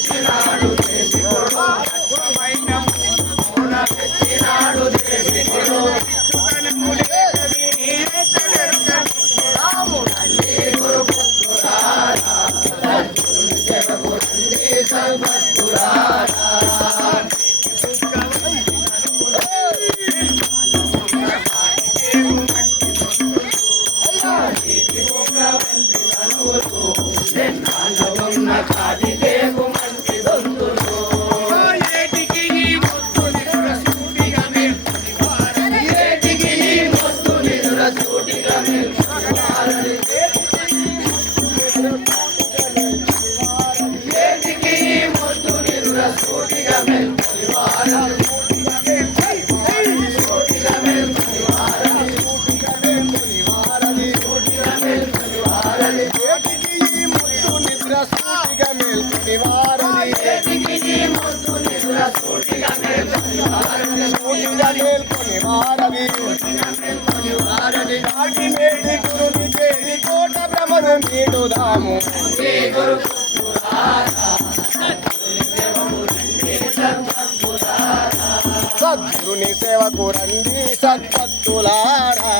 తెచ్చినాడు దేశికుడు అశ్వమైన మూల తెచ్చినాడు దేశికుడు రాముడండి గురు పుత్రులారా సద్గురుని సేవకు రండి సద్భక్తులారా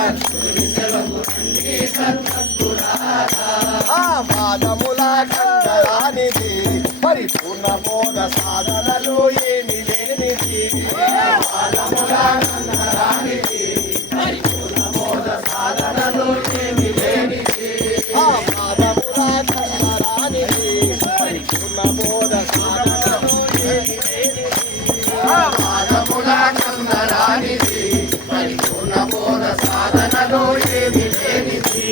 సద్గురుని సేవకు రండి సద్భక్తులారా పాదముల కందరానిది పరిపూర్ణ బోధ సాధనలు ఏమి లేనిది పాదముల కందరానిది పరిపూర్ణ బోధ సాధనలు ఏమి లేనిది పాదముల కందరానిది పరిపూర్ణ బోధ సాధనలు ఏమి లేనిది పాదముల కందరానిది పరిపూర్ణ బోధ సాధనలు ఏమి లేనిది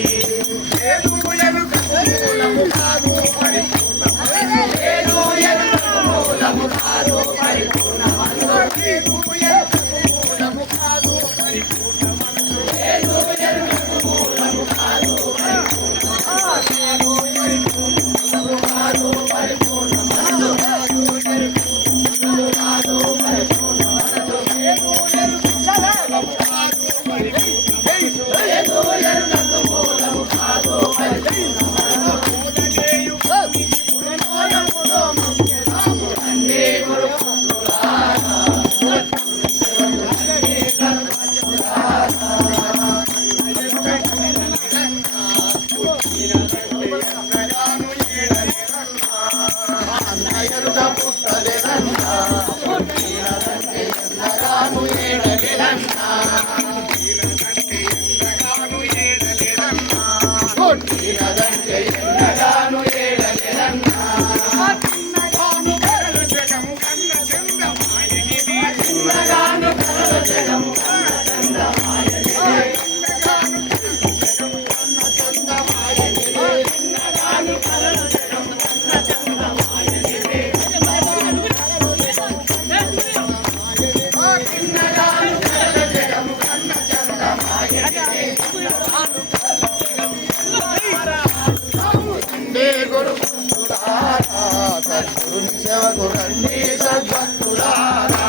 సేవకు రండి సద్భక్తులారా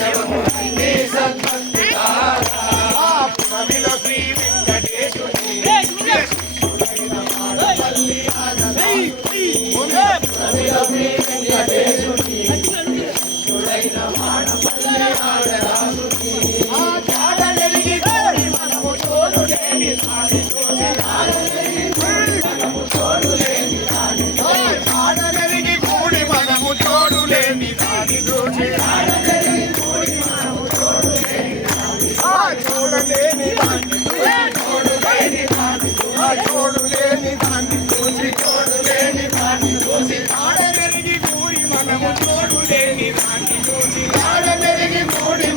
సేవకు రండి సద్భక్తులారా పురమిలో శ్రీ వెంకటేశుని పురమిలో శ్రీ వెంకటేశుని శిష్యుడైన మానపల్లి ఆడరాసుని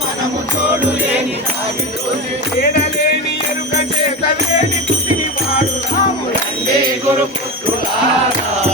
మనము చోరు లేని ఎరుక చేత లేని వాడు రాముడండి గురు పుత్రులారా